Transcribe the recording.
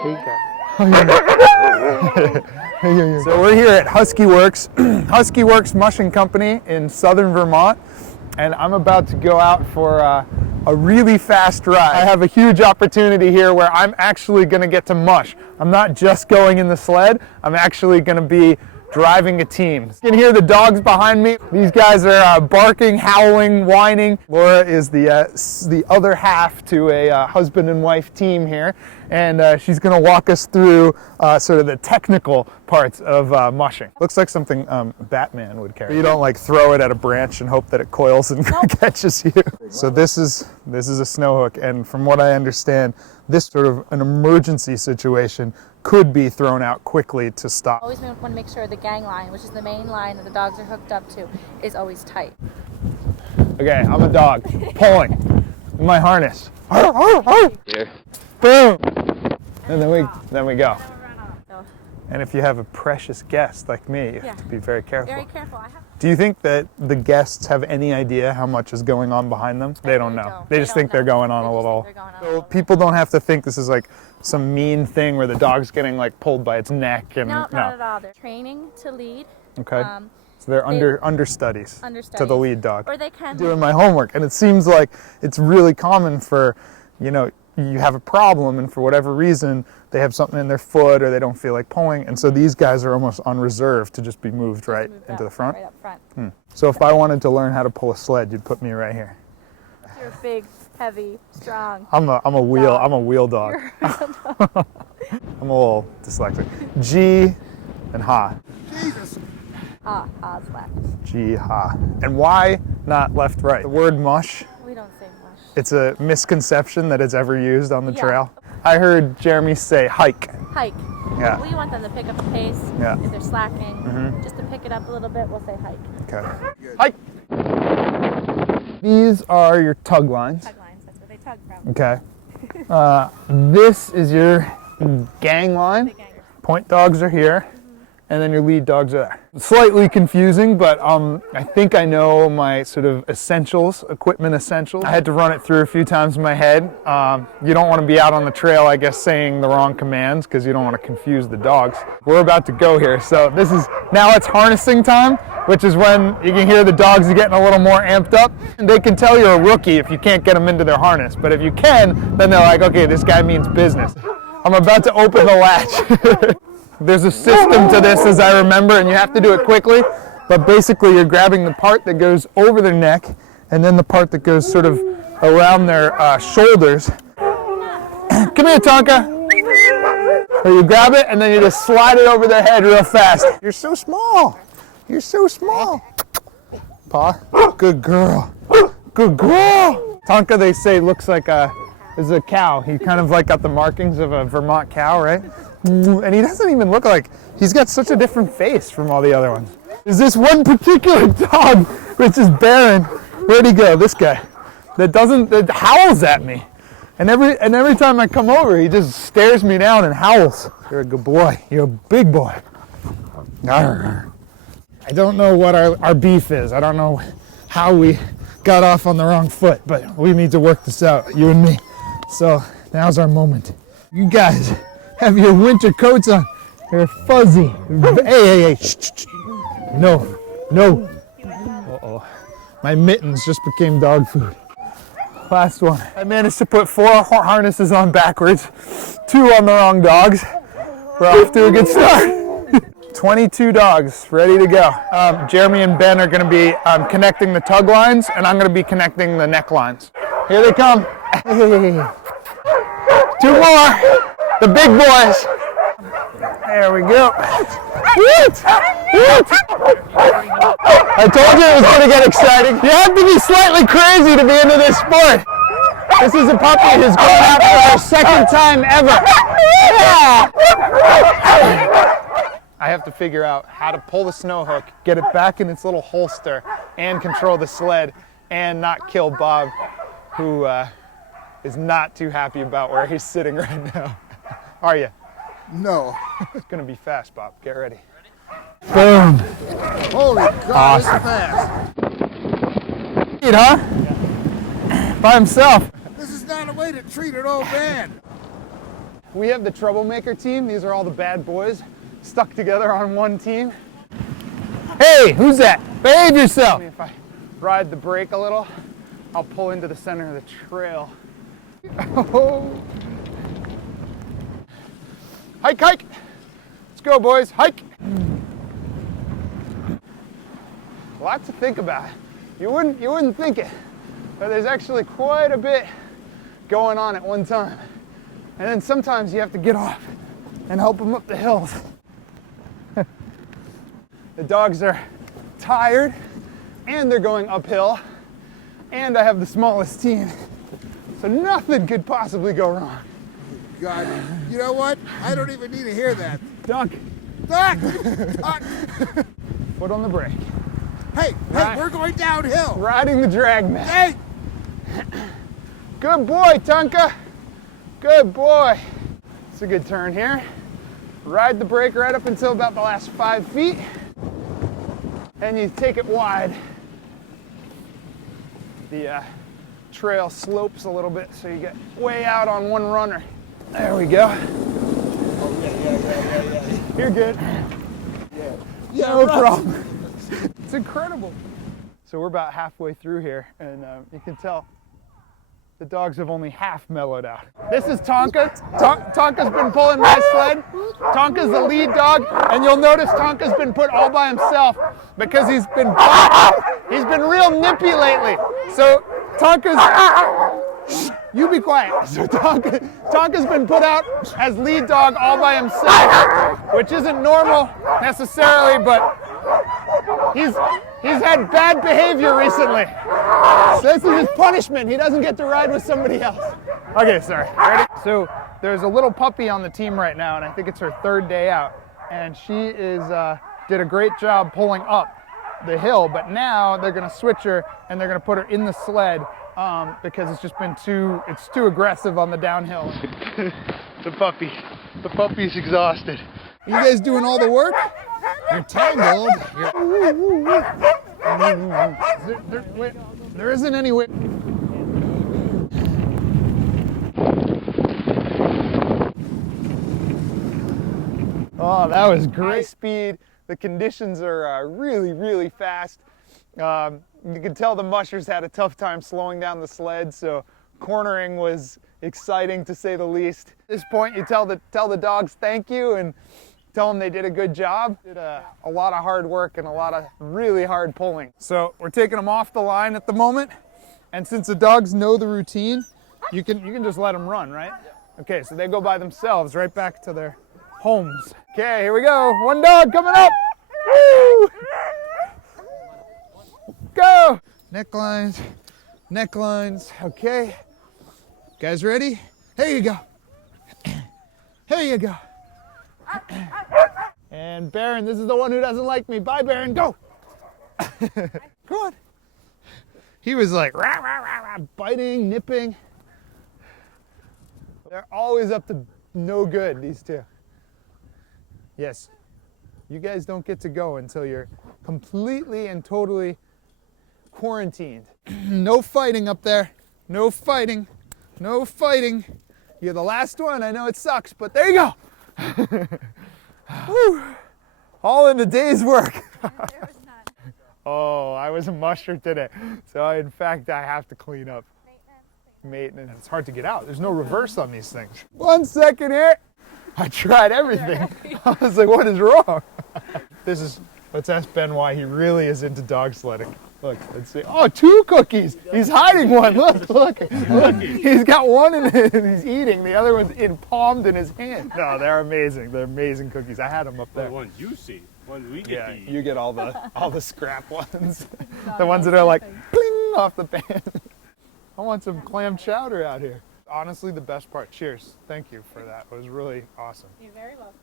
So we're here at Husky Works, Husky Works Mushing Company in Southern Vermont, and I'm about to go out for a really fast ride. I have a huge opportunity here where I'm actually going to get to mush. I'm not just going in the sled, I'm actually going to be driving a team. You can hear the dogs behind me. These guys are barking, howling, whining. Laura is the other half to a husband and wife team here, and she's going to walk us through sort of the technical parts of mushing. Looks like something Batman would carry. You don't like throw it at a branch and hope that it coils and catches you. So this is a snow hook, and from what I understand, this sort of an emergency situation could be thrown out quickly to stop. Always want to make sure the gang line, which is the main line that the dogs are hooked up to, is always tight. Okay, I'm a dog, pulling in my harness. Here. Boom! And then we go. And if you have a precious guest like me, you have to be very careful. Very careful. Do you think that the guests have any idea how much is going on behind them? They don't know. They just think they're going on a little. So people don't have to think this is like some mean thing where the dog's getting like pulled by its neck and no, not at all. They're training to lead. Okay. So they're understudies to the lead dog. Or they can. Doing my homework, and it seems like it's really common for, you know, you have a problem and for whatever reason they have something in their foot or they don't feel like pulling, and so these guys are almost on reserve to just be moved right into the front. Right up front. So if I wanted to learn how to pull a sled, you'd put me right here. You're big, heavy, strong. I'm a wheel dog. I'm a little dyslexic. G and ha. Jesus. Ha's left. G, ha. And why not left, right? The word mush. We don't say mush. It's a misconception that it's ever used on the trail. I heard Jeremy say hike. Hike. Yeah. We want them to pick up the pace. Yeah. If they're slacking, just to pick it up a little bit, we'll say hike. Okay. Hike. These are your tug lines. Tug lines, that's where they tug from. Okay. This is your gang line. Point dogs are here. And then your lead dogs are there. Slightly confusing, but I think I know my sort of essentials, equipment essentials. I had to run it through a few times in my head. You don't want to be out on the trail, I guess, saying the wrong commands because you don't want to confuse the dogs. We're about to go here, so now it's harnessing time, which is when you can hear the dogs are getting a little more amped up. And they can tell you're a rookie if you can't get them into their harness, but if you can, then they're like, okay, this guy means business. I'm about to open the latch. There's a system to this, as I remember, and you have to do it quickly. But basically, you're grabbing the part that goes over their neck, and then the part that goes sort of around their shoulders. Come here, Tonka. So you grab it, and then you just slide it over their head real fast. You're so small. You're so small. Paw. Good girl. Good girl. Tonka, they say, looks like is a cow. He kind of like got the markings of a Vermont cow, right? And he doesn't even look like, he's got such a different face from all the other ones. There's this one particular dog, which is Baron. Where'd he go? This guy. That howls at me. And every time I come over, he just stares me down and howls. You're a good boy. You're a big boy. I don't know what our beef is. I don't know how we got off on the wrong foot, but we need to work this out, you and me. So now's our moment. You guys have your winter coats on. They're fuzzy. Hey. Shh. No. Uh-oh. My mittens just became dog food. Last one. I managed to put 4 harnesses on backwards, 2 on the wrong dogs. We're off to a good start. 22 dogs ready to go. Jeremy and Ben are going to be connecting the tug lines, and I'm going to be connecting the neck lines. Here they come. Hey. 2 more. The big boys. There we go. Woot! I told you it was going to get exciting. You have to be slightly crazy to be into this sport. This is a puppy who's going out for her second time ever. Yeah. I have to figure out how to pull the snow hook, get it back in its little holster, and control the sled, and not kill Bob, who is not too happy about where he's sitting right now. Are you? No. It's gonna be fast, Bob. Get ready. Boom. Holy God, awesome. This is fast. Huh? By himself. This is not a way to treat an old man. We have the troublemaker team. These are all the bad boys stuck together on one team. Hey, who's that? Behave yourself. If I ride the brake a little, I'll pull into the center of the trail. Oh. Hike, hike. Let's go, boys. Hike. A lot to think about. You wouldn't think it, but there's actually quite a bit going on at one time. And then sometimes you have to get off and help them up the hills. The dogs are tired and they're going uphill, and I have the smallest team. So nothing could possibly go wrong. God, you know what? I don't even need to hear that. Duck. Duck! Duck! Foot on the brake. Hey, Right. hey, we're going downhill. Riding the drag mat. Hey! Good boy, Tonka. Good boy. It's a good turn here. Ride the brake right up until about the last 5 feet. And you take it wide. The trail slopes a little bit, so you get way out on one runner. There we go. Oh, yeah. You're good. Yeah, No right. problem. It's incredible. So we're about halfway through here, and you can tell the dogs have only half mellowed out. This is Tonka. Tonka's been pulling my sled. Tonka's the lead dog, and you'll notice Tonka's been put all by himself because he's been real nippy lately. So Tonka's, you be quiet. So Tonka's been put out as lead dog all by himself, which isn't normal necessarily, but he's had bad behavior recently. So this is his punishment. He doesn't get to ride with somebody else. Okay, sorry. Ready? So there's a little puppy on the team right now, and I think it's her 3rd day out. And she did a great job pulling up the hill, but now they're gonna switch her and they're gonna put her in the sled because it's just been too aggressive on the downhill. The puppy's exhausted. You guys doing all the work? You're tangled. There isn't any way. Oh, that was great. High speed. The conditions are really, really fast. You can tell the mushers had a tough time slowing down the sled, so cornering was exciting to say the least. At this point, you tell the dogs thank you and tell them they did a good job. Did a lot of hard work and a lot of really hard pulling. So we're taking them off the line at the moment, and since the dogs know the routine, you can just let them run, right? Okay, so they go by themselves right back to their homes. Okay, here we go. One dog coming up. Woo! Go! Necklines, necklines. Okay. Guys ready? Here you go. Here you go. And Baron, this is the one who doesn't like me. Bye, Baron, go. Go on. He was like rah, rah, rah, rah, biting, nipping. They're always up to no good, these two. Yes, you guys don't get to go until you're completely and totally quarantined. No fighting up there. No fighting. No fighting. You're the last one. I know it sucks, but there you go. Whew. All in a day's work. Oh, I was a musher today. So in fact, I have to clean up. Maintenance. It's hard to get out. There's no reverse on these things. 1 second here. I tried everything. I was like, what is wrong? Let's ask Ben why he really is into dog sledding. Look, let's see. Oh, 2 cookies. He's hiding one. Look. He's got one and he's eating. The other one's palmed in his hand. No, they're amazing. They're amazing cookies. I had them up there. The ones you see, ones we get to eat. You get all the scrap ones. The ones that are like, bling, off the pan. I want some clam chowder out here. Honestly, the best part. Cheers. Thank you for that. It was really awesome. You're very welcome.